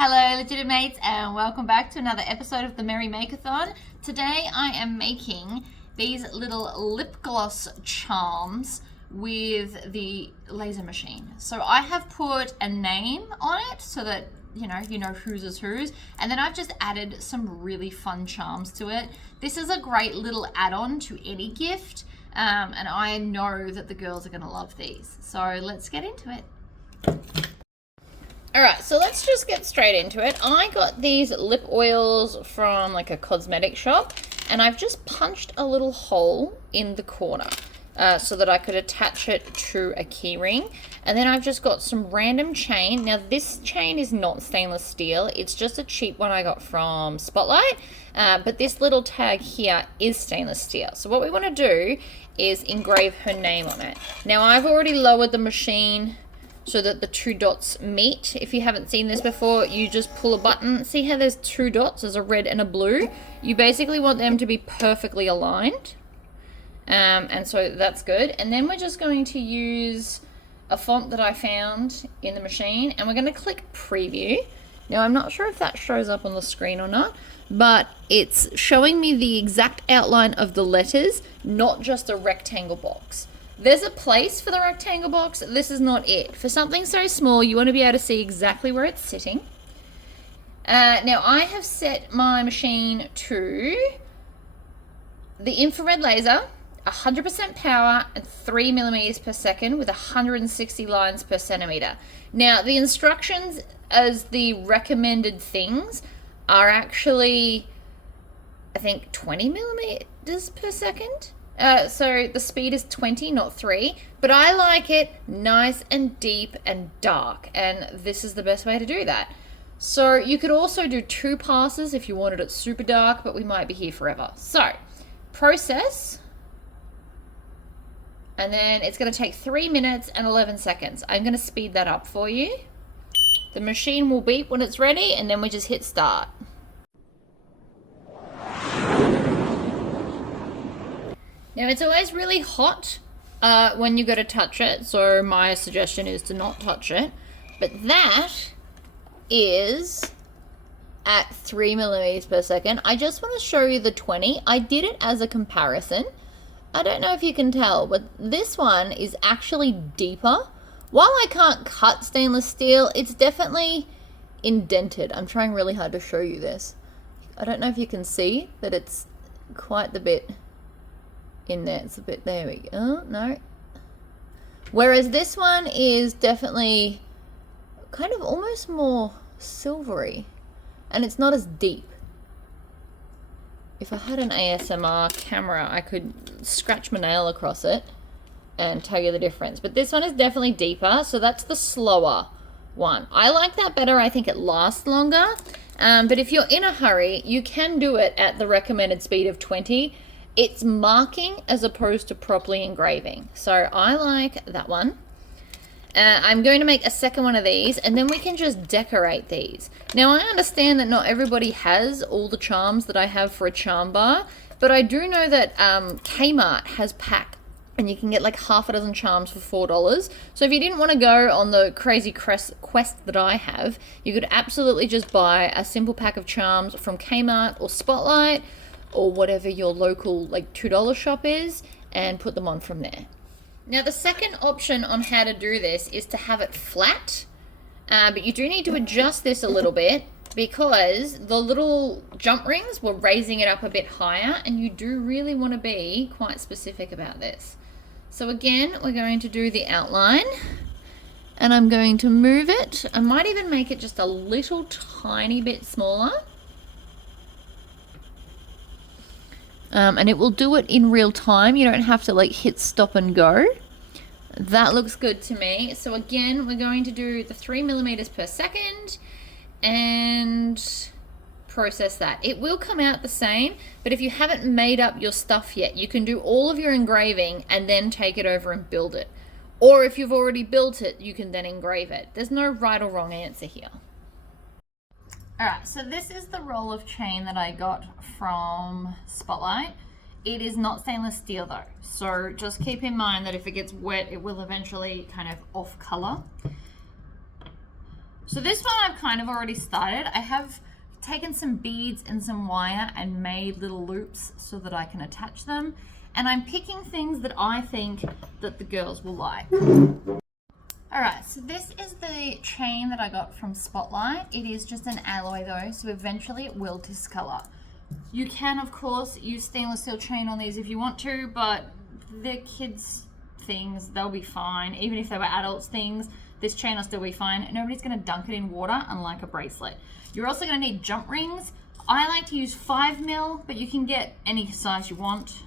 Hello Legitimates and welcome back to another episode of the Merry Make-a-thon. Today I am making these little lip gloss charms with the laser machine. So I have put a name on it so that you know whose is whose, and then I've just added some really fun charms to it. This is a great little add-on to any gift, and I know that the girls are going to love these. So let's get into it. Alright, so let's just get straight into it. I got these lip oils from like a cosmetic shop, and I've just punched a little hole in the corner so that I could attach it to a key ring. And then I've just got some random chain. Now this chain is not stainless steel, it's just a cheap one I got from Spotlight, but this little tag here is stainless steel. So what we want to do is engrave her name on it. Now I've already lowered the machine so that the two dots meet. If you haven't seen this before, you just pull a button. See how there's two dots, there's a red and a blue? You basically want them to be perfectly aligned. And so that's good. And then we're just going to use a font that I found in the machine, and we're gonna click preview. Now I'm not sure if that shows up on the screen or not, but it's showing me the exact outline of the letters, not just a rectangle box. There's a place for the rectangle box. This is not it. For something so small, you want to be able to see exactly where it's sitting. Now, I have set my machine to the infrared laser, 100% power, and 3 millimeters per second with 160 lines per centimeter. Now, the instructions as the recommended things are actually, I think, 20 millimeters per second. So the speed is 20, not 3, but I like it nice and deep and dark, and this is the best way to do that. So you could also do 2 passes if you wanted it super dark, but we might be here forever. So process, and then it's going to take 3 minutes and 11 seconds. I'm going to speed that up for you. The machine will beep when it's ready, and then we just hit start. Now it's always really hot when you go to touch it, so my suggestion is to not touch it. But that is at 3 millimeters per second. I just want to show you the 20. I did it as a comparison. I don't know if you can tell, but this one is actually deeper. While I can't cut stainless steel, it's definitely indented. I'm trying really hard to show you this. I don't know if you can see that it's quite the bit in there. It's a bit, there we go. Oh, no. Whereas this one is definitely kind of almost more silvery, and it's not as deep. If I had an ASMR camera, I could scratch my nail across it and tell you the difference. But this one is definitely deeper, so that's the slower one. I like that better. I think it lasts longer. But if you're in a hurry, you can do it at the recommended speed of 20. It's marking as opposed to properly engraving. So I like that one. I'm going to make a second one of these, and then we can just decorate these. Now I understand that not everybody has all the charms that I have for a charm bar, but I do know that Kmart has pack, and you can get like half a dozen charms for $4. So if you didn't want to go on the crazy quest that I have, you could absolutely just buy a simple pack of charms from Kmart or Spotlight, or whatever your local like $2 shop is, and put them on from there. Now the second option on how to do this is to have it flat, but you do need to adjust this a little bit because the little jump rings were raising it up a bit higher, and you do really want to be quite specific about this. So again, we're going to do the outline, and I'm going to move it. I might even make it just a little tiny bit smaller. And it will do it in real time. You don't have to like hit stop and go. That looks good to me. So again, we're going to do the 3 millimeters per second and process that. It will come out the same, but if you haven't made up your stuff yet, you can do all of your engraving and then take it over and build it. Or if you've already built it, you can then engrave it. There's no right or wrong answer here. Alright, so this is the roll of chain that I got from Spotlight. It is not stainless steel though, so just keep in mind that if it gets wet, it will eventually kind of off color. So this one I've kind of already started. I have taken some beads and some wire and made little loops so that I can attach them. And I'm picking things that I think that the girls will like. All right, so this is the chain that I got from Spotlight. It is just an alloy though, so eventually it will discolor. You can, of course, use stainless steel chain on these if you want to, but they're kids' things, they'll be fine. Even if they were adults' things, this chain will still be fine. Nobody's gonna dunk it in water, unlike a bracelet. You're also gonna need jump rings. I like to use 5mm, but you can get any size you want.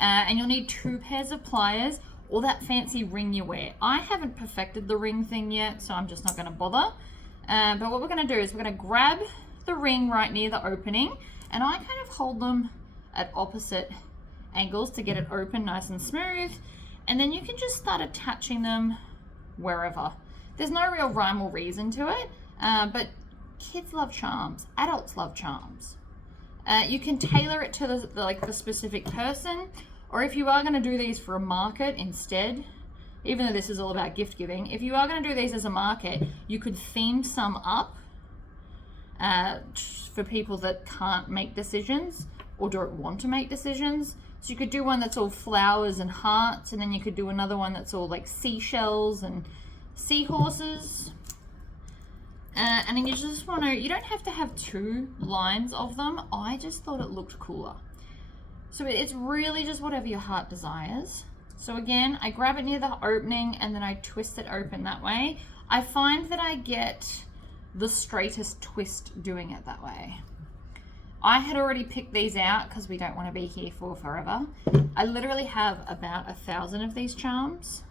And you'll need 2 pairs of pliers or that fancy ring you wear. I haven't perfected the ring thing yet, so I'm just not gonna bother. But what we're gonna do is we're gonna grab the ring right near the opening, and I kind of hold them at opposite angles to get it open nice and smooth. And then you can just start attaching them wherever. There's no real rhyme or reason to it, but kids love charms, adults love charms. You can tailor it to the specific person, or if you are going to do these for a market instead, even though this is all about gift giving, if you are going to do these as a market, you could theme some up for people that can't make decisions or don't want to make decisions. So you could do one that's all flowers and hearts, and then you could do another one that's all like seashells and seahorses. And then you just want to, you don't have to have 2 lines of them. I just thought it looked cooler. So it's really just whatever your heart desires. So again, I grab it near the opening and then I twist it open that way. I find that I get the straightest twist doing it that way. I had already picked these out because we don't want to be here for forever. I literally have about 1,000 of these charms.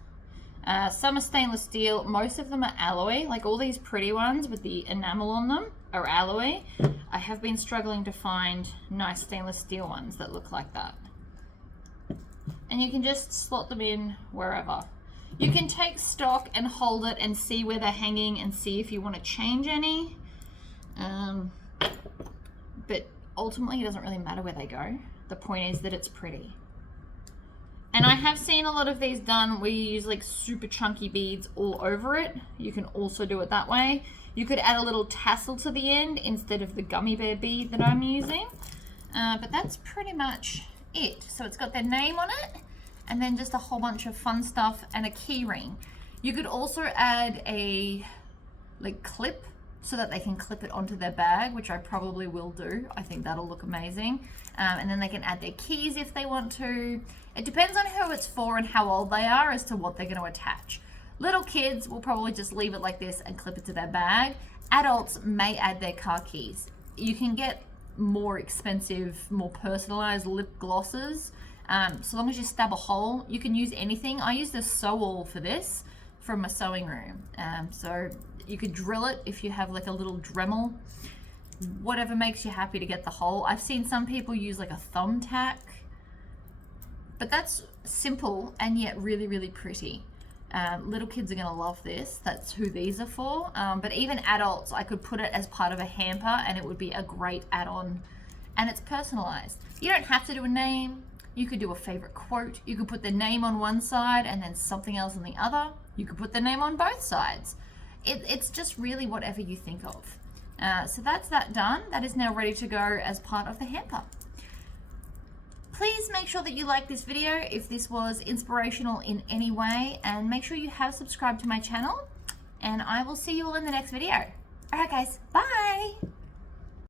Some are stainless steel, most of them are alloy, like all these pretty ones with the enamel on them are alloy. I have been struggling to find nice stainless steel ones that look like that. And you can just slot them in wherever. You can take stock and hold it and see where they're hanging and see if you want to change any. But ultimately it doesn't really matter where they go. The point is that it's pretty. And I have seen a lot of these done where you use like super chunky beads all over it. You can also do it that way. You could add a little tassel to the end instead of the gummy bear bead that I'm using. But that's pretty much it. So it's got their name on it and then just a whole bunch of fun stuff and a key ring. You could also add a clip so that they can clip it onto their bag, which I probably will do. I think that'll look amazing. And then they can add their keys if they want to. It depends on who it's for and how old they are as to what they're going to attach. Little kids will probably just leave it like this and clip it to their bag. Adults may add their car keys. You can get more expensive, more personalized lip glosses. So long as you stab a hole, you can use anything. I use the sew-all for this from my sewing room. So you could drill it if you have like a little Dremel, whatever makes you happy to get the hole. I've seen some people use like a thumbtack, but that's simple and yet really, really pretty. Little kids are gonna love this. That's who these are for. But even adults, I could put it as part of a hamper and it would be a great add-on. And it's personalized. You don't have to do a name. You could do a favorite quote. You could put the name on one side and then something else on the other. You could put the name on both sides. It's just really whatever you think of. So that's that done. That is now ready to go as part of the hamper. Please make sure that you like this video if this was inspirational in any way, and make sure you have subscribed to my channel, and I will see you all in the next video. All right guys, bye.